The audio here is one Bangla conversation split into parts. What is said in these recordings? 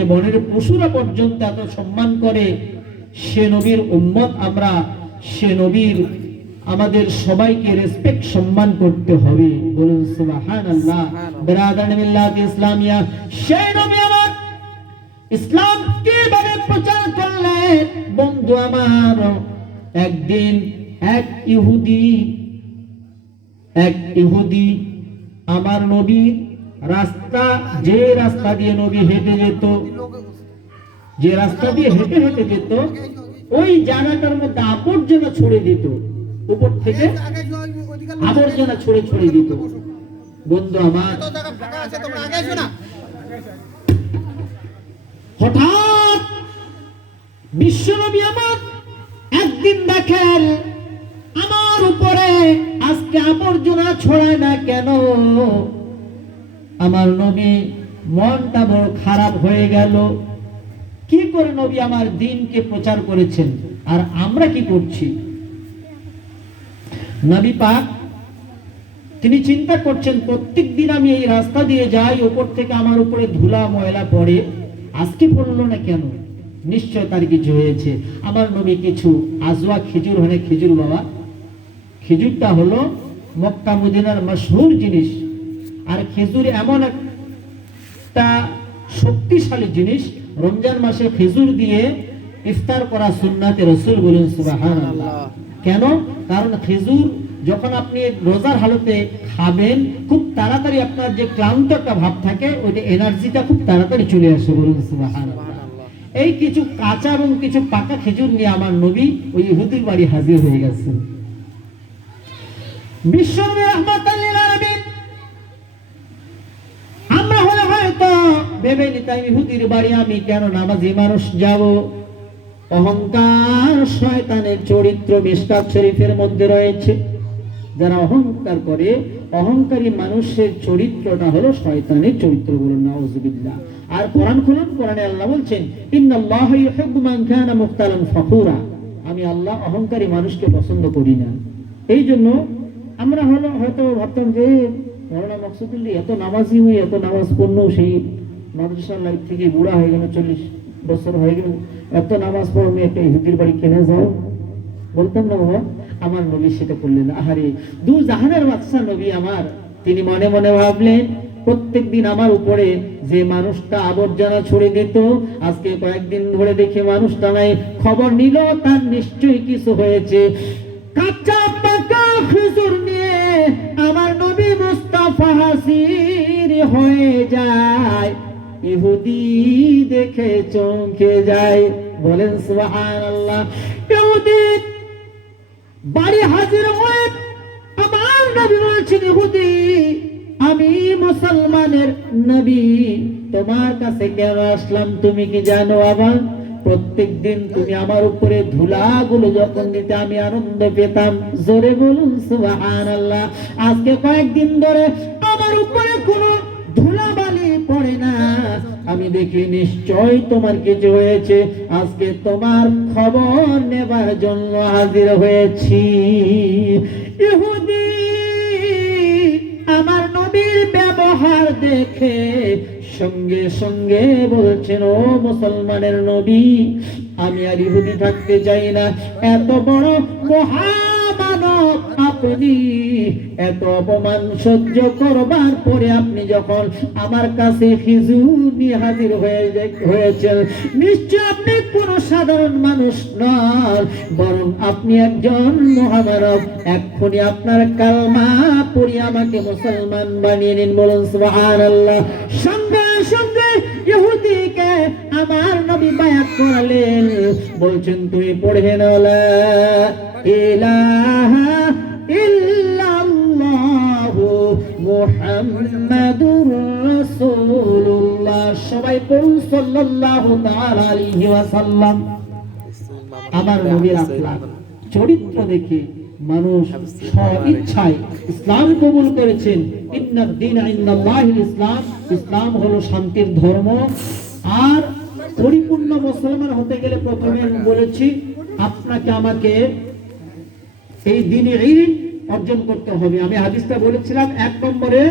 এমনকি বনের পশুরা পর্যন্ত এত সম্মান করে, সে নবীর উম্মত আমরা, সে নবীর আমাদের সবাইকে রেসপেক্ট সম্মান করতে হবে। বলুন সুবহানাল্লাহ। বিরাদান মিল্লাত ইসলামিয়া, সেই নবী আমার ইসলাম কিভাবে প্রচার করলেন বন্ধু আমার। একদিন এক ইহুদি আমার নবী যে রাস্তা দিয়ে নবী হেঁটে যেত, যে রাস্তা দিয়ে হেঁটে হেঁটে যেত, ওই জায়গাটার মধ্যে আবর্জনা ছড়ে দিত, উপর থেকে আবর্জনা ছড়ে ছড়ে দিত। বন্ধু আমার, হঠাৎ বিশ্বনবী আমার একদিন দেখেন আমার উপরে আজকে আবর্জনা ছড়ায় না কেন। আমার নবী মনটা বড় খারাপ হয়ে গেল। কি করে নবী আমার দ্বীনকে প্রচার করেছেন, আর আমরা কি করছি। নবী পাক তিনি চিন্তা করছেন, প্রত্যেক দিন আমি এই রাস্তা দিয়ে যাই, উপর থেকে আমার উপরে ধুলা ময়লা পড়ে, আজকে পড়লো না কেন, নিশ্চয় তার কিছু হয়েছে। আমার নবী কিছু আজওয়া খেজুর, মানে খেজুর বাবা, খেজুরটা হলো মক্কা মদিনার মশহুর জিনিস, আর খেজুর এমন একটা শক্তিশালী জিনিস, রমজান মাসে খেজুর দিয়ে ইফতার করা সুন্নাতে রাসূল। বলুন সুবহানাল্লাহ। কেন? কারণ খেজুর যখন আপনি রোজার হালতে খাবেন, খুব তাড়াতাড়ি আপনার যে ক্লান্ত একটা ভাব থাকে, ওইটা এনার্জিটা খুব তাড়াতাড়ি চলে আসে। বলুন সুবহানাল্লাহ। এই কিছু কাঁচা এবং কিছু পাকা খেজুর নিয়ে আমার নবী ওই ইহুদির বাড়ি হাজির হয়ে গেছেন। বিশ্বনবী রাহমাতাল লিল আলামিন, আমরা হলে হয়তো ভেবে নিতাম ইহুদির বাড়ি আমি কেন নামাজি মানুষ যাব। অহংকার শয়তানের চরিত্র মিশকাত শরীফের মধ্যে রয়েছে। যারা অহংকার করে, অহংকারী মানুষের চরিত্রটা হলো শয়তানের চরিত্র। বলুন নাউযুবিল্লাহ। আর কোরআন খুলুন, কোরআনে আল্লাহ বলছেন, ইন্নাল্লাহা ইউহিব্বু মান কানা মুখতালান ফাখুরা। আমি আল্লাহ অহংকারী মানুষকে পছন্দ করি না। এই জন্য আমরা হয়তো ভাবতাম যে মৌলানা মাকসুদুল্লাহ এত নামাজি হয়ে, এত নামাজ পড়ল, সেই মাদ্রাসার লাইফ থেকে বুড়া হয়ে গেল, 40 বছর হয়ে গেল, এত নামাজ পড়ো, একটা ইহুদির বাড়ি কেনে যাও, বলতাম না বাবা। আমার নবী সেটা করলেন। আহারে, দু জাহানের বাদশা নবী আমার, তিনি মনে মনে ভাবলেন, প্রত্যেক দিন আমার উপরে যে মানুষটা আবর্জনা ছড়ে দিত, আজকে কয়েকদিন ধরে দেখে মানুষটা নাই, খবর নিল তার নিশ্চয়ই কিছু হয়েছে। কাঁচা পাকা খেজুর নিয়ে আমার নবী মুস্তাফা হাজির হয়ে যায়। ইহুদি দেখে চমকে যায়। বলেন সুবহানাল্লাহ। ইহুদি বাড়ি হাজির হয়ে আমার নবী বলছেন, ইহুদি আমি মুসলমানের নবী, তোমার কাছে কেন আসলাম তুমি কি জানো? আবার প্রত্যেক দিন তুমি আমার উপরে ধুলাগুলো যখন দিতে আমি আনন্দ পেতাম। জোরে বলুন সুবহানাল্লাহ। আজকে কয়েকদিন ধরে আমার উপরে কোনো ধুলাবালি পড়ে না, আমি দেখি নিশ্চয় তোমার কিছু হয়েছে। আজকে তোমার খবর নেবার জন্য হাজির হয়েছি। ইহুদি আমার নবীর ব্যবহার দেখে সঙ্গে সঙ্গে বলছেন, ও মুসলমানের নবী, আমি আর ইহুদি থাকতে চাই না। এত বড় মহামানব আপনি, এত অপমান সহ্য করবার পরে আপনি যখন আমার কাছে খেজুর নিয়ে হাজির হয়েছেন, নিশ্চয় আপনি কোনো সাধারণ মানুষ নন, বরং আপনি একজন মহামানব। এক্ষুনি আপনার কালমা পড়ে আমাকে মুসলমান বানিয়ে নিন। বলুন সুবহানাল্লাহ। সঙ্গে সঙ্গে ইহুদিকে আমার নবী বায়াত করালেন। বলছেন, তুমি পড়ে নাও লা ইলাহা ইল্লাল্লাহু মুহাম্মাদুর রাসূলুল্লাহ। সবাই পড়ুন সাল্লাল্লাহু তাআলা আলাইহি ওয়াসাল্লাম। আমার নবীর আখলাক চরিত্র দেখে মানুষ স্ব-ইচ্ছায় ইসলাম কবুল করেছেন। ইন্নাদ দীনা ইনদাল্লাহিল ইসলাম, ইসলাম হলো শান্তির ধর্ম। আর পরিপূর্ণ মুসলমান হতে গেলে প্রথমে বলেছি, আপনাকে আমাকে এই দ্বীনে ইলম অর্জন করতে হবে। আমি হাদিসটা বলেছিলাম, 1 নম্বরে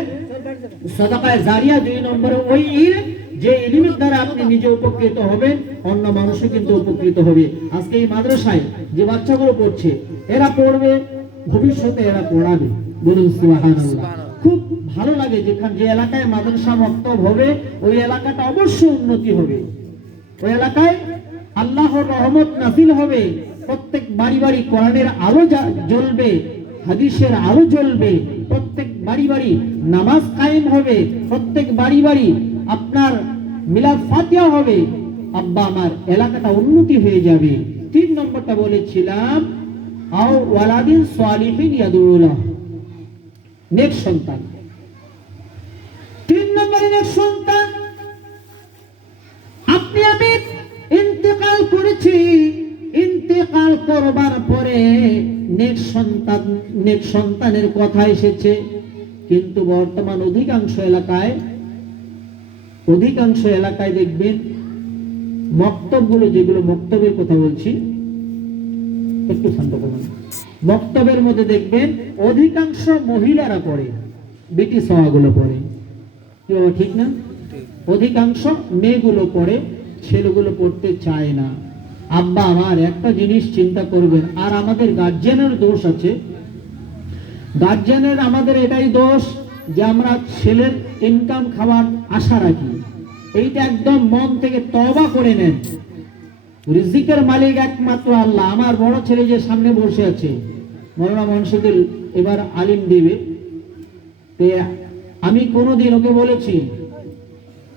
সাদাকায়ে জারিয়া, 2 নম্বরে ওই ইলম যে ইলমের দ্বারা আপনি নিজে উপকৃত হবেন, অন্য মানুষও কিন্তু উপকৃত হবে। আজকে এই মাদ্রাসায় যে বাচ্চাগুলো পড়ছে, এরা পড়বে, ভবিষ্যতে এরা পড়াবে। বলুন সুবহানাল্লাহ। খুব ভালো লাগে যেখানে যে এলাকায় মাদ্রাসা মক্তব হবে, ওই এলাকাটা অবশ্যই উন্নতি হবে। ওই এলাকায় আল্লাহর রহমত নাযিল হবে, প্রত্যেক বাড়ি বাড়ি কোরআনের আলো জ্বলবে, হাদিসের আলো জ্বলবে, প্রত্যেক বাড়ি বাড়ি নামাজ কায়েম হবে, প্রত্যেক বাড়ি বাড়ি আপনার মিলাদ ফাতিহা হবে। আব্বা আমার এলাকাটা উন্নতি হয়ে যাবে। 3 নম্বরটা বলেছিলাম আও ওয়ালাদিন সালিহিন ইয়াদুলাহ, নেক সন্তান। 3 নম্বরে নেক সন্তান। আপনি আমি ইন্তেকাল করেছি, ইন্তেকাল করবার পরে নেক সন্তানের কথা এসেছে, কিন্তু বর্তমান অধিকাংশ এলাকায় দেখবেন মক্তবগুলো, যেগুলো মক্তবের কথা বলছি, একটু শান্ত করুন, মক্তবের মধ্যে দেখবেন অধিকাংশ মহিলারা পড়ে, বেটি সওয়াগুলো পড়ে। কি বাবা ঠিক না? অধিকাংশ মেয়েগুলো পড়ে, ছেলেগুলো পড়তে চায় না। আব্বা আমার একটা জিনিস চিন্তা করবেন, আর আমাদের গার্জিয়ানের দোষ আছে। গার্জিয়ানের আমাদের এটাই দোষ যে আমরা ছেলের ইনকাম খাওয়ার আশা রাখি। এইটা একদম মন থেকে তওবা করে নেন। রিজিকের মালিক একমাত্র আল্লাহ। আমার বড় ছেলে যে সামনে বসে আছে, মওলানা মনসুদুল, এবার আলিম দিবে, আমি কোনোদিন ওকে বলেছি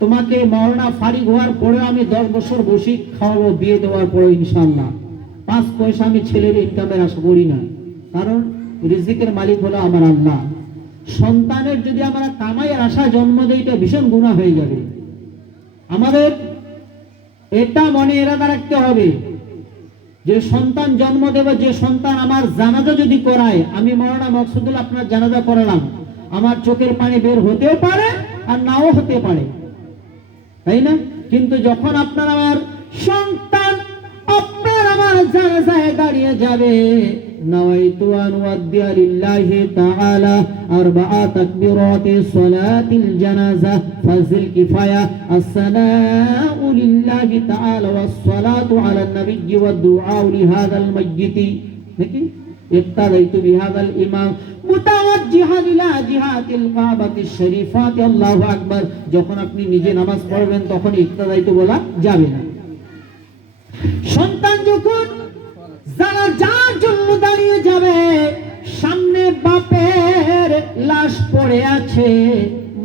তোমাকে মওলানা ফারিগ হওয়ার পরে আমি 10 বছর বসি খাওয়াবো, বিয়ে দেওয়ার পরে ইনশাআল্লাহ। 5 পয়সা আমি ছেলের ইনকামের আশা করি না, কারণ রিজিকের মালিক হলো আমার আল্লাহ। সন্তানের যদি আমরা কামাইয়ের আশা জন্ম দেই, এটা ভীষণ গুনাহ হয়ে যাবে। আমাদের এটা মনে এরাদা রাখতে হবে যে সন্তান জন্ম দেবে, যে সন্তান আমার জানাজা যদি করায়, আমি মওলানা মকসুদুল আপনার জানাজা করালাম, আমার চোখের পানি বের হতেও পারে আর নাও হতে পারে, তাই না? কিন্তু যখন আপনার আমার সন্তান আপনার আমার জানাজায় দাঁড়িয়ে যাবে, নাওয়াইতু আন ওয়াদ্দিয়া লিল্লাহি তাআলা 4 তাকবীরাতি সালাতিল জানাজা ফাজিল কিফায়া আসসালামু লিল্লাহি তাআলা ওয়াস সালাতু আলান নাবিয়্যি ওয়াদ দুআ লিহাযাল মাইয়্যিতি, নাকি ইক্তাদাইতু বিহাযাল ইমাম মুতাওয়াজ্জিহান ইলা জিহাতিল কাবাতিশ শরীফাতি। আল্লাহু আকবার। যখন আপনি নিজে নামাজ পড়বেন তখন ইক্তাদাইতু বলা যাবে না। সন্তান যখন জানাজার জন্য দাঁড়িয়ে যাবে, সামনে বাপের লাশ পড়ে আছে,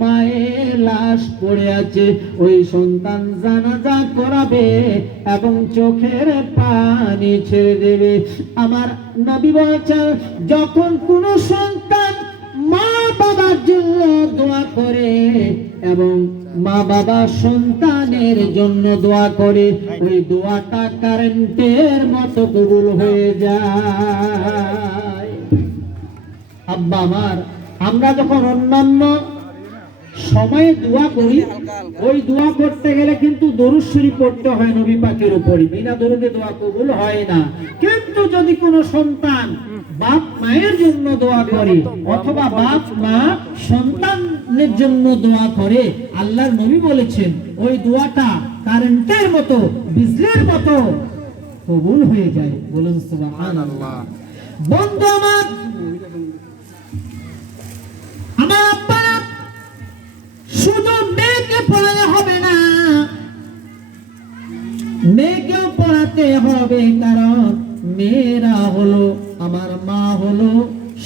মায়ের লাশ পড়ে আছে, ওই সন্তান জানাজা করাবে এবং চোখের পানি ছেড়ে দেবে। আমার নবী বলেছেন, যখন কোন সন্তান মা বাবার জন্য দোয়া করে এবং মা বাবা সন্তানের জন্য দোয়া করে, ওই দোয়াটা কারেন্টের মতো কবুল হয়ে যায়। আব্বা আমার, আমরা যখন অন্যান্য সময়ে দোয়া করি, ওই দোয়া করতে গেলে কিন্তু দরুদ শরীফ পড়তে হয় নবী পাকের উপরে, বিনা দরুদে দোয়া কবুল হয় না। কিন্তু যদি কোনো সন্তান বাপ মায়ের জন্য দোয়া করে অথবা বাপ মা সন্তানের জন্য দোয়া করে, আল্লাহর নবী বলেছেন ওই দোয়াটা কারেন্টের মতো, বিজলির মতো কবুল হয়ে যায়। বলুন সুবহানাল্লাহ। বন্ধু আমার, আব্বারা শুধু মেয়েকে পড়ালে হবে না, মেয়েকেও পড়াতে হবে, কারণ মেয়েরা হলো, আমার মা হলো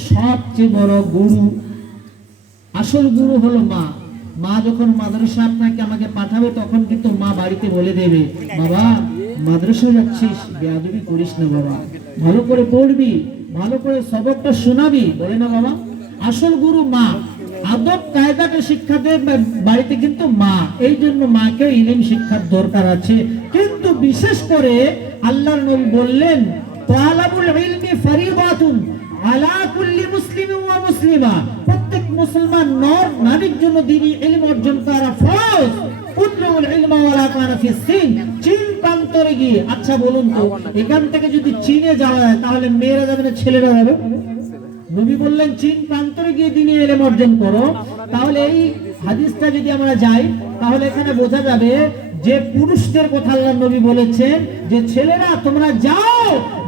সবচেয়ে বড় গুরু। আসল গুরু হলো মা। মা যখন মাদ্রাসা আপনাকে আমাকে পাঠাবে, তখন কিন্তু মা বাড়িতে বলে দেবে, বাবা মাদ্রাসা যাচ্ছিস, বেয়াদবি করিস না বাবা, ভালো করে পড়বি, ভালো করে সবকটা শোনাবি, বলে না বাবা? আসল গুরু মা। আদব কায়দাটা শিক্ষা দেবে বাড়িতে কিন্তু মা। এই জন্য মাকে ইলম শিক্ষার দরকার আছে। কিন্তু বিশেষ করে আল্লাহর নবী বললেন, তালাবুল ইলমি ফরিদাতুন আলা কুল্লি মুসলিমিন ওয়া মুসলিমা, প্রত্যেক মুসলমান নর নারীর জন্য দ্বীনি ইলম অর্জন করা ফরজ। উতলুল ইলমা ওয়ালা কানা ফি সিন, চীন প্রান্তরে গিয়ে। আচ্ছা বলুন তো, এখান থেকে যদি চীনে যাওয়া হয়, তাহলে মেয়েরা যাবে না ছেলেরা যাবে? নবী বললেন চীন প্রান্তরে গিয়ে দ্বীনি ইলম অর্জন করো। তাহলে এই হাদিসটা যদি আমরা যাই, তাহলে এখানে বোঝা যাবে যে পুরুষদের কথা আল্লাহ নবী বলেছেন যে ছেলেরা তোমরা যাও,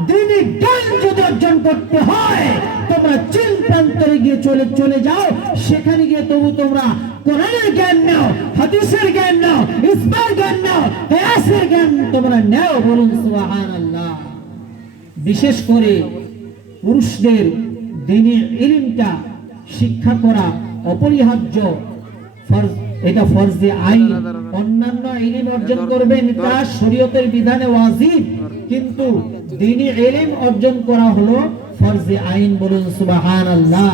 দিনী জ্ঞান যদি অর্জন করতে হয় তোমরা চীন প্রান্তরে গিয়ে চলে যাও, সেখানে গিয়ে তবু তোমরা কোরআনের জ্ঞান নাও, হাদিসের জ্ঞান নাও, ইসমার জ্ঞান নাও, কিয়াসের জ্ঞান তোমরা নাও। বলুন সুবহানাল্লাহ। বিশেষ করে পুরুষদের দ্বীনি ইলমটা শিক্ষা করা অপরিহার্য ফরজ, এটা ফরজে আইন। অন্যান্য ইলম অর্জন করবেন তা শরীয়তের বিধানে ওয়াজিব, কিন্তু দ্বীনি ইলম অর্জন করা হলো ফরজে আইন। বলুন সুবহানাল্লাহ।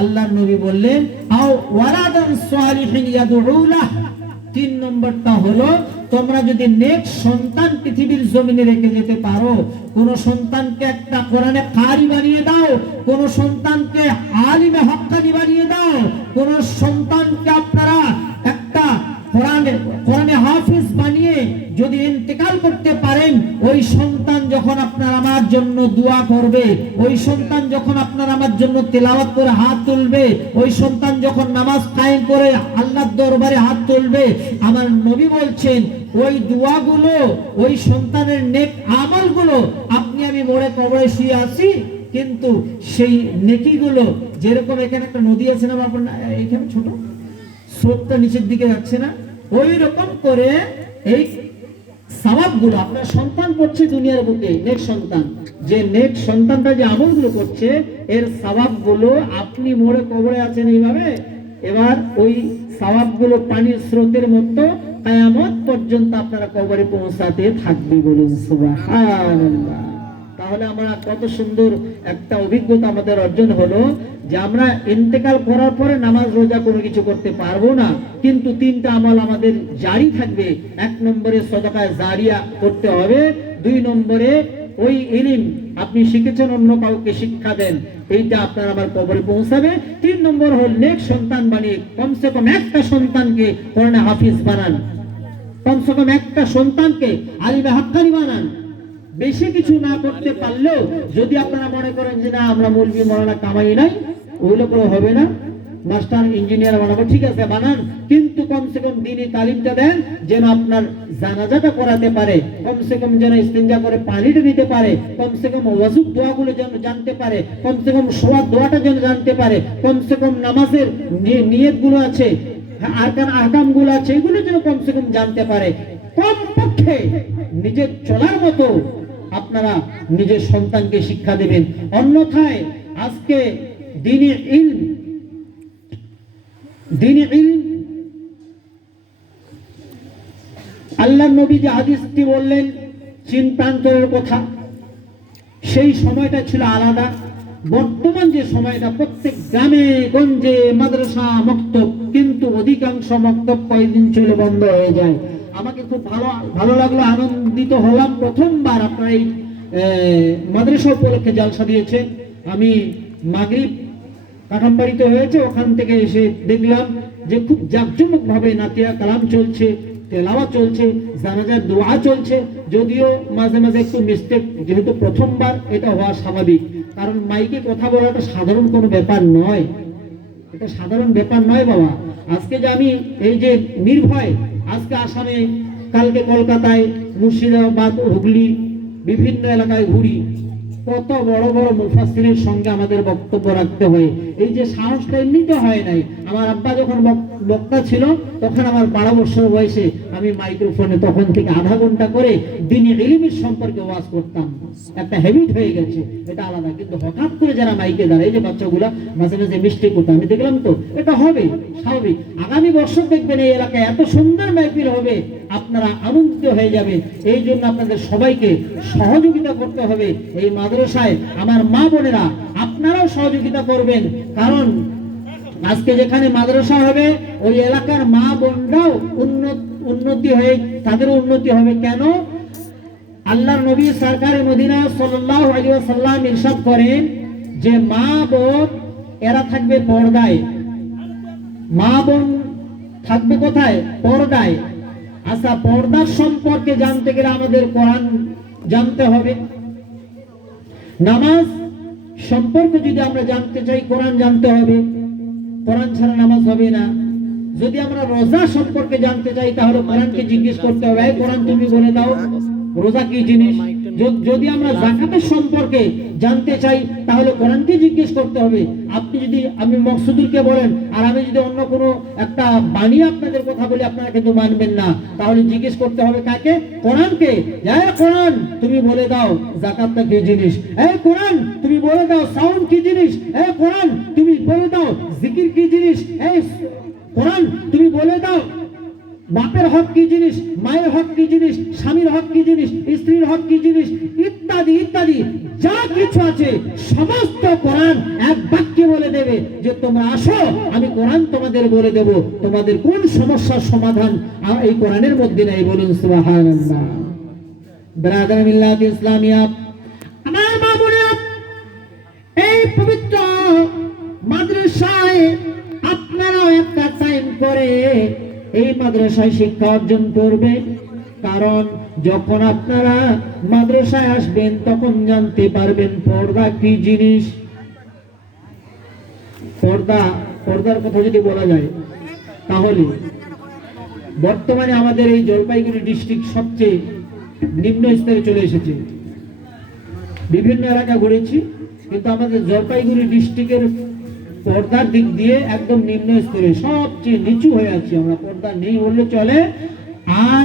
আল্লাহর নবী বললেন আও ওয়ালাদান সালিহিন ইয়াদউলাহ। 3 নম্বরটা হলো তোমরা যদি নেক সন্তান পৃথিবীর জমিনে রেখে যেতে পারো, কোন সন্তানকে একটা কোরআনে কারি বানিয়ে দাও, কোন সন্তানকে আলিমে হক্কানি বানিয়ে দাও, কোন সন্তানকে আপনারা একটা কোরআনে হাফিজ বানিয়ে যদি ইন্তেকাল করতে পারেন, ওই সন্তান যখন আপনার আমার জন্য দোয়া করবে, ওই সন্তান যখন আপনার আমার জন্য তেলাওয়াত করে হাত তুলবে, ওই সন্তান যখন নামাজ কায়েম করে আল্লাহর দরবারে হাত তুলবে, আমার নবী বলছেন ওই দোয়াগুলো, ওই সন্তানের নেক আমলগুলো আপনি আমি মরে কবরে শুয়ে আছি, কিন্তু সেই নেকিগুলো যেরকম এখানে একটা নদী আছে না আপনার এখানে ছোট স্রোতটা নিচের দিকে যাচ্ছে না, ওই রকম করে এই সওয়াবগুলো আপনার সন্তান করছে দুনিয়ার বুকে, নেক সন্তান, যে নেক সন্তানটা যে আমলগুলো করছে এর সওয়াবগুলো আপনি মরে কবরে আছেন এইভাবে, এবার ওই সওয়াবগুলো পানির স্রোতের মতো কিয়ামত পর্যন্ত আপনারা কবরে পৌঁছাতে থাকবে। বলুন সুবহানাল্লাহ। তাহলে আমরা কত সুন্দর একটা অভিজ্ঞতা আমাদের অর্জন হলো যে আমরা ইন্তেকাল করার পরে নামাজ রোজা কোনো কিছু করতে পারবো না, কিন্তু 3টা আমল আমাদের জারি থাকবে। 1 নম্বরে সাদাকায়ে জারিয়া করতে হবে, 2 নম্বরে ওই ইলম আপনি শিখেছেন অন্য কাউকে শিক্ষা দেন, এইটা আপনার আমার কবরে পৌঁছাবে। 3 নম্বর হল নেক সন্তান বানিয়ে কমসে কম একটা সন্তানকে কোরআনে হাফিজ বানান, কমসে কম একটা সন্তানকে আলিমে হক্কানি বানান। বেশি কিছু না করতে পারলেও যদি আপনারা মনে করেন যে না আমরা মৌলভী মাওলানা কামাই নাই, ওইগুলো করে হবে না, মাস্টার ইঞ্জিনিয়ার বানাবো, ঠিক আছে বানান, কিন্তু কমসে কম দ্বীনি তালিমটা দেন যেন আপনার জানাজাটা করাতে পারে, কমসে কম যেন ইস্তিনজা করে পানিটা নিতে পারে, কমসে কম ওয়াজুব দোয়াগুলো যেন জানতে পারে, কমসে কম শোয়ার দোয়াটা যেন জানতে পারে, কমসে কম নামাজের নিয়তগুলো আছে, আরকান আহকামগুলো আছে, এগুলো যেন কমসে কম জানতে পারে। কমপক্ষে নিজের চলার মতো আপনারা নিজের সন্তানকে শিক্ষা দেবেন। অন্যথায় আজকে দ্বীনি ইলম আল্লাহর নবী যে হাদিসটি বললেন চীন প্রান্তরের কথা, সেই সময়টা ছিল আলাদা। বর্তমান যে সময়টা প্রত্যেক গ্রামে গঞ্জে মাদ্রাসা মক্তব, কিন্তু অধিকাংশ মক্তব কয়েকদিন চলে বন্ধ হয়ে যায়। আমাকে খুব ভালো লাগলো, আনন্দিত হলাম প্রথমবার আপনারা এই মাদ্রাসা উপলক্ষে জালসা দিয়েছে। আমি মাগরিব কাঠামবাড়িতে হয়েছে, ওখান থেকে এসে দেখলাম যে খুব জাঁকজমক ভাবে নাতিয়া কালাম চলছে, তেলাওয়াত চলছে, জানাজার দোয়া চলছে। যদিও মাঝে মাঝে একটু মিস্টেক, যেহেতু প্রথমবার এটা হওয়া স্বাভাবিক, কারণ মাইকে কথা বলাটা সাধারণ কোনো ব্যাপার নয়, এটা সাধারণ ব্যাপার নয় বাবা। আজকে যে আমি এই যে নির্ভয় আজকে আসামে, কালকে কলকাতায়, মুর্শিদাবাদ, হুগলি বিভিন্ন এলাকায় ঘুরি, কত বড় বড় মুফাসসিরের সঙ্গে আমাদের বক্তব্য রাখতে হয়। এই যে সাহসটা এমনিতে হয় নাই। আমার আব্বা যখন বক্তা ছিল তখন আমার 12 বছর বয়সে আমি মাইক্রোফোনে তখন থেকে আধা ঘন্টা করে দ্বীনি ইলমের সম্পর্কে ওয়াজ করতাম, একটা হ্যাবিট হয়ে গেছে, এটা আলাদা। কিন্তু হঠাৎ করে যারা মাইকে দাঁড়ায়, এই যে বাচ্চাগুলা মাঝে মাঝে মিস্টেক করতো, আমি দেখলাম তো এটা হবে স্বাভাবিক। আগামী বছর দেখবেন এই এলাকায় এত সুন্দর মাহফিল হবে, আপনারা আনন্দিত হয়ে যাবেন। এই জন্য আপনাদের সবাইকে সহযোগিতা করতে হবে। এই মাদ্রাসায় আমার মা বোনেরা আপনারাও সহযোগিতা করবেন, কারণ আজকে যেখানে মাদ্রাসা হবে ওই এলাকার মা বোনরাও উন্নতি হয়ে, তাদেরও উন্নতি হবে। কেন? আল্লাহর নবী সরকারে মদিনা সাল্লাল্লাহু আলাইহি ওয়াসাল্লাম ইরশাদ করেন যে মা বোন এরা থাকবে পর্দায়। মা বোন থাকবে কোথায়? পর্দায়। আচ্ছা, পর্দার সম্পর্কে জানতে গেলে আমাদের কোরআন জানতে হবে। নামাজ সম্পর্কে যদি আমরা জানতে চাই, কোরআন জানতে হবে। কোরআন ছাড়া নামাজ হবে না। যদি আমরা রোজা সম্পর্কে জানতে চাই তাহলে কোরআনকে জিজ্ঞেস করতে হবে, এই কোরআন তুমি বলে দাও রোজা কি জিনিস। যদি আমরা যাকাতের সম্পর্কে জানতে চাই তাহলে কোরআনকে জিজ্ঞেস করতে হবে। আপনি যদি, আমি মকসুদুলকে বলেন আর আমি যদি অন্য কোনো একটা বানিয়ে আপনাদের কথা বলি আপনারা কিন্তু মানবেন না, তাহলে জিজ্ঞেস করতে হবে কাকে? কোরআনকে। এই কোরআন তুমি বলে দাও যাকাতটা কি জিনিস, এই কোরআন তুমি বলে দাও সাউন্ড কি জিনিস, এই কোরআন তুমি বলে দাও জিকির কি জিনিস, এই কোরআন তুমি বলে দাও বাপের হক কি জিনিস, মায়ের হক কি জিনিস, স্বামীর হক কি জিনিস, স্ত্রীর হক কি জিনিস, ইত্যাদি ইত্যাদি যা কিছু আছে সমস্ত কোরআন এক বাক্যে বলে দেবে যে তোমরা আসো আমি কোরআন তোমাদের বলে দেব, তোমাদের কোন সমস্যার সমাধান এই কোরআনের মধ্যে নাই। বলুন সুবহানাল্লাহ। ব্রাদার মিল্লাত ইসলামিয়া, আমার মা বোনেরা, এই পবিত্র মাদ্রাসায় আপনারাও একটা টাইম করে এই মাদ্রাসায় শিক্ষা অর্জন করবে, কারণ যখন আপনারা মাদ্রাসায় আসবেন তখন জানতে পারবেন পর্দা কি জিনিস। পর্দার কথা যদি বলা যায় তাহলে বর্তমানে আমাদের এই জলপাইগুড়ি ডিস্ট্রিক্ট সবচেয়ে নিম্ন স্তরে চলে এসেছে। বিভিন্ন এলাকা ঘুরেছি কিন্তু আমাদের জলপাইগুড়ি ডিস্ট্রিক্টের পর্দার দিক দিয়ে একদম নিম্ন স্তরে সবচেয়ে নিচু হয়ে আছি আমরা, পর্দা নেই বললে চলে। আর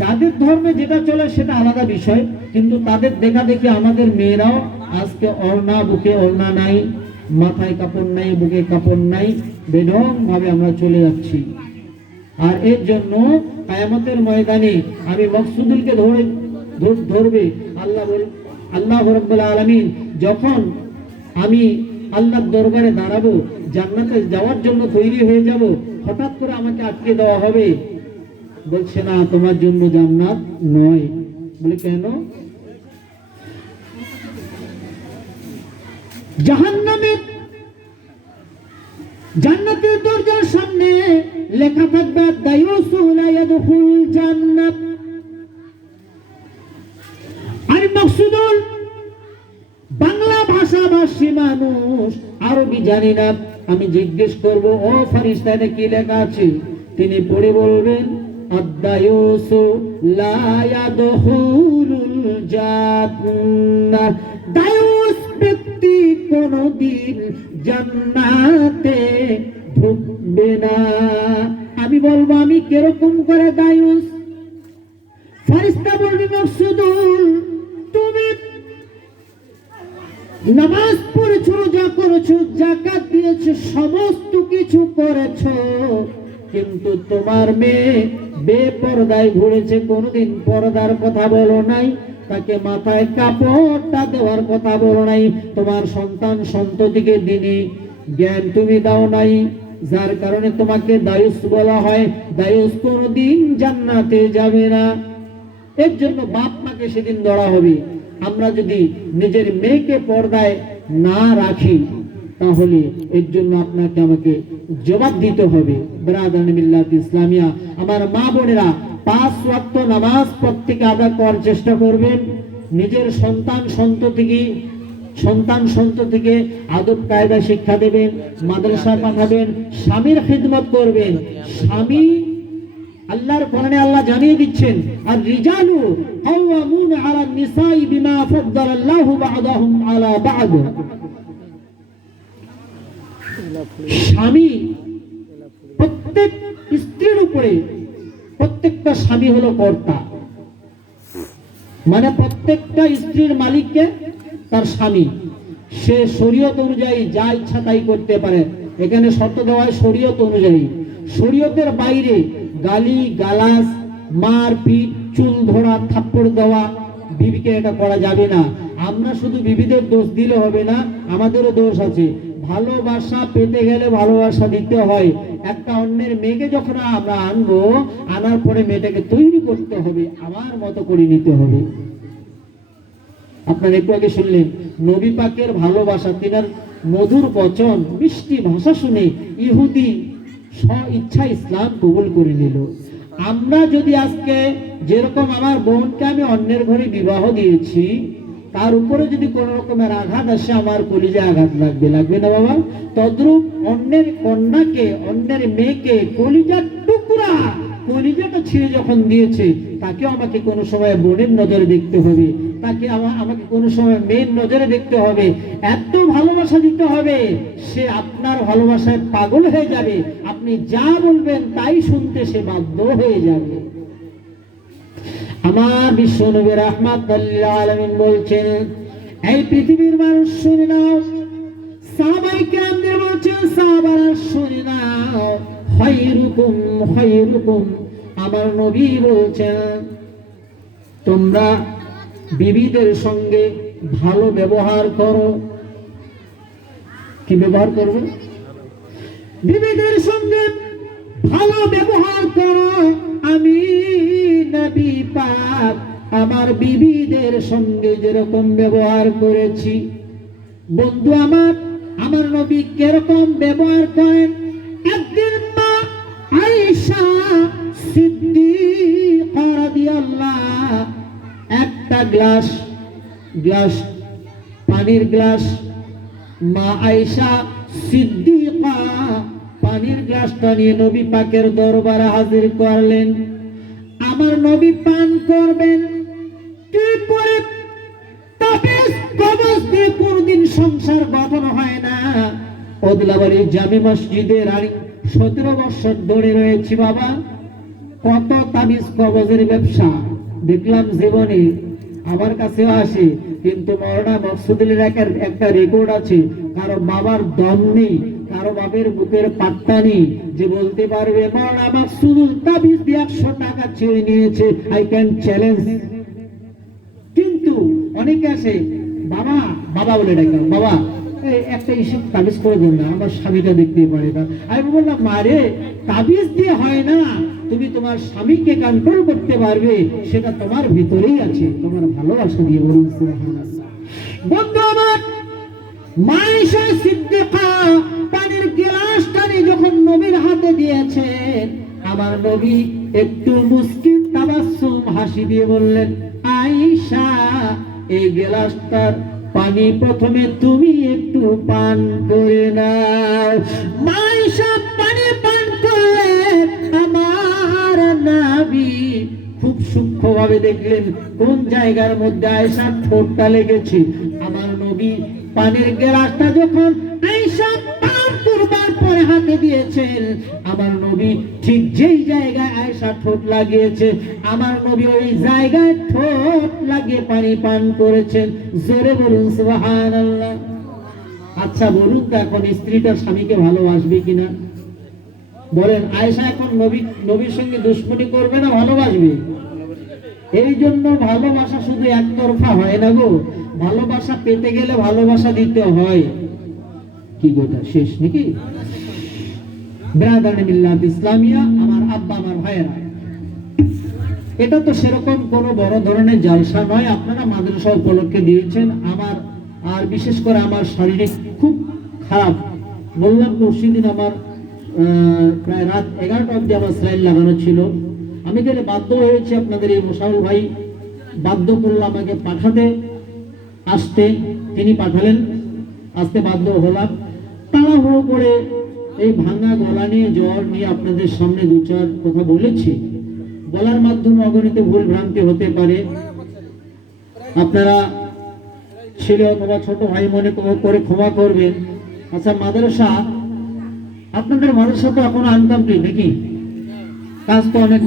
যাদের ধর্মে যেটা চলে সেটা আলাদা বিষয়, কিন্তু তাদের দেখা দেখি আমাদের মেয়েরাও আজকে ওড়না, বুকে ওড়না নাই, মাথায় কাপড় নাই, বুকে কাপড় নাই, বেঢং ভাবে আমরা চলে যাচ্ছি। আর এর জন্য কিয়ামতের ময়দানে আমি মকসুদুলকে ধরবে আল্লাহ রাব্বুল আলামিন, যখন আমি আল্লাহর দরবারে দাঁড়াবো, জান্নাতে যাওয়ার জন্য তৈরি হয়ে যাব, হঠাৎ করে আমাকে আটকে দেওয়া হবে, বলছে না তোমার জন্য জান্নাত নয়। বলে কেন? জান্নাতের দরজার সামনে লেখা থাকবে দায়ুসু লা ইয়াদখুল জান্নাত। আর মকসুদুল বাংলা ভাষাভাষী মানুষ, আরবি জানি না, আমি জিজ্ঞেস করব ও ফেরেশতা এটা কি লেখা আছে? তিনি পড়ে বলবেন আদ-দায়ুসু লা ইয়াদখুলুল জান্নাহ, দায়ুস ব্যক্তি কোনদিন জান্নাতে ঢুকবে না। আমি বলবো আমি কিরকম করে দায়ুস? ফেরেশতা বলবে মকসুদুল তুমি নামাজ পড়েছো, রোজা করেছো, যাকাত দিয়েছো, সমস্ত কিছু করেছো, কিন্তু তোমার মেয়ে বেপরদায় ঘুরেছে, কোনোদিন পর্দার কথা বলো নাই, তাকে মাথায় কাপড়টা দেওয়ার কথা বলো নাই, তোমার সন্তান সন্ততিকে দিনই জ্ঞান তুমি দাও নাই, যার কারণে তোমাকে দায়ুস বলা হয়। দায়ুস কোনোদিন জান্নাতে যাবে না। এর জন্য বাপ মাকে সেদিন ধরা হবে। আমরা যদি নিজের মেয়েকে পর্দায় না রাখি তাহলে এর জন্য আপনাকে আমাকে জবাব দিতে হবে। ব্রাদার মিল্লাত ইসলামিয়া, আমার মা বোনেরা, 5 ওয়াক্ত নামাজ প্রত্যেকে আদায় করার চেষ্টা করবেন। নিজের সন্তান সন্ততিকে আদব কায়দা শিক্ষা দেবেন, মাদ্রাসায় পাঠাবেন, স্বামীর খিদমত করবেন। স্বামী আল্লাহর কোরআনে আল্লাহ জানিয়ে দিচ্ছেন আর রিজালু কাওয়ামুনা আলান নিসাই বিমা ফাদ্দালাল্লাহু বা'দাহুম আলা বা'দ। স্বামী প্রত্যেক স্ত্রীর উপরে, প্রত্যেকটা স্বামী হলো কর্তা, মানে প্রত্যেকটা স্ত্রীর মালিককে তার স্বামী। সে শরীয়ত অনুযায়ী যা ইচ্ছা তাই করতে পারে। এখানে শর্ত দেওয়া হয় শরীয়ত অনুযায়ী। শরীয়তের বাইরে গালি গালাজ, মারপিট, চুল ধরা, থাপ্পড় দেওয়া বিবিকে এটা করা যাবে না। আমরা শুধু বিবিদের দোষ দিলে হবে না, আমাদেরও দোষ আছে। ভালোবাসা পেতে গেলে ভালোবাসা দিতে হয়। একটা অন্যের মেয়েকে যখন আমরা আনবো, আনার পরে মেয়েটাকে তৈরি করতে হবে, আমার মতো করে নিতে হবে। আপনারা একটু আগে শুনলেন নবী পাকের ভালোবাসা, তিনার মধুর বচন, মিষ্টি ভাষা শুনে ইহুদি স্ব ইচ্ছা ইসলাম কবুল করে নিল। আমরা যদি আজকে যেরকম আমার বোনকে আমি অন্যের ঘরে বিবাহ দিয়েছি, তার উপরে যদি কোন রকমের আঘাত আসে আমার কলিজায় আঘাত লাগবে, লাগবে না বাবা? তদ্রূপ অন্যের কন্যাকে, অন্যের মেয়েকে কলিজার টুকরা, কলিজাটা ছিঁড়ে যখন দিয়েছে, তাকেও আমাকে কোনো সময় বোনের নজরে দেখতে হবে, তাকে আমাকে কোনো সময় মেয়ের নজরে দেখতে হবে। এত ভালোবাসা দিতে হবে, সে আপনার ভালোবাসায় পাগল হয়ে যাবে। আপনি যা বলবেন তাই শুনতে সে বাধ্য হয়ে যাবে। আমার বিশ্বনবী রাহমাতুল লিল আলামিন বলছেন, এই পৃথিবীর মানুষ শুনে নাও, সাহাবায়ে কেরামদের বলছেন, সাহাবারা শুনে নাও, খায়রুকুম খায়রুকুম, আমার নবী বলছেন, তোমরা বিবিদের সঙ্গে ভালো ব্যবহার করো। কি ব্যবহার করবে? বিবিদের সঙ্গে ভালো ব্যবহার করো। আমি নবী পাক আমার বিবিদের সঙ্গে যেরকম ব্যবহার করেছি, বন্ধু আমার নবী কিরকম ব্যবহার করেন? একদিন মা আয়েশা সিদ্দিকা রাদিয়াল্লাহু, একটা গ্লাস পানির গ্লাস, মা আয়েশা সিদ্দিকা পানির গ্লাসটা নিয়ে নবী পাকের দরবারে হাজির করলেন। আমার নবী পান করবেন, কি করে তাবিজ কবজ দিয়ে কোনদিন সংসার গঠন হয় না। ওদলাবাড়ি জামে মসজিদে 17 বছর ধরে রয়েছি বাবা, কত তাবিজ কবজের ব্যবসা দেখলাম জীবনে, আমার কাছেও আসে, কিন্তু মাওলানা মকসুদুলের একটা রেকর্ড আছে, কারো বাবার দম নেই, কারো বাপের বুকের পাত্তা নেই যে বলতে পারবে মাওলানা মকসুদুল তাবিজ দিয়ে 100 টাকা ছেড়ে নিয়েছে, আই ক্যান চ্যালেঞ্জ। কিন্তু অনেকে আসে, বাবা বাবা বলে ডাকে, বাবা একটা ইস্যু তাবিজ করে দেন না, আমার স্বামীটা দেখতে পারে না। আমি বললাম, মারে তাবিজ দিয়ে হয় না, তুমি তোমার স্বামীকে কন্ট্রোল করতে পারবে, সেটা তোমার ভিতরেই আছে, তোমার ভালোবাসা দিয়ে। বলুন সুবহানাল্লাহ। বন্ধু আমার, মা আয়েশা সিদ্দিকা পানির গ্লাসটা যখন নবীর হাতে দিয়েছেন, আমার নবী একটু মুস্কি তাবাসসুম হাসি দিয়ে বললেন, আয়েশা এই গ্লাসটার পানি প্রথমে তুমি একটু পান করে নাও। মা আয়েশা পানি পান করলেন। আমার নবী খুব সূক্ষ্মভাবে দেখলেন কোন জায়গার মধ্যে আয়েশার ঠোঁটটা লেগেছে। আমার নবী পানির গ্লাসটা যখন আয়েশা পান করবার পরে হাতে দিয়েছেন, আমার নবী ঠিক যেই জায়গায় আয়েশা ঠোঁট লাগিয়েছে, আমার নবী ওই জায়গায় ঠোঁট লাগিয়ে পানি পান করেছেন। জোরে বলুন সুবহানাল্লাহ। আচ্ছা বলুন তো, এখন স্ত্রীটা স্বামীকে ভালোবাসবে কিনা? বলেন, আয়েশা এখন নবীর সঙ্গে দুশ্মনী করবে না ভালোবাসবে? এই জন্য ভালোবাসা শুধু একতরফা হয় না গো, ভালোবাসা পেতে গেলে ভালোবাসা দিতে হয়। কি গোটা শেষ নাকি? ব্রাদার মিল্লাত ইসলামিয়া, আমার আব্বা আমার ভাইয়েরা, এটা তো সেরকম কোনো বড় ধরনের জালসা নয়, আপনারা মাদ্রাসা উপলক্ষে দিয়েছেন। আমার আর বিশেষ করে আমার শারীরিক খুব খারাপ, বললাম পরশু দিন আমার প্রায় রাত 11টা অবধি আমার স্যালাইন লাগানো ছিল। আমি গেলে বাধ্য হয়েছি, আপনাদের এই মোশাউল ভাই বাধ্য করলো আমাকে পাঠাতে, আসতে, তিনি পাঠালেন, আসতে বাধ্য হলাম। তাড়াহুড়ো করে এই ভাঙা গলা নিয়ে, জ্বর নিয়ে আপনাদের সামনে 2-4 কথা বলেছি। বলার মাধ্যমে অগণিত ভুল ভ্রান্তি হতে পারে, আপনারা ছেলে অথবা ছোট ভাই মনে করে ক্ষমা করবেন। আচ্ছা, মাদ্রাসা, আপনাদের মাদ্রাসা তো এখনো আনকমপ্লিট নাকি? কাজ তো অনেক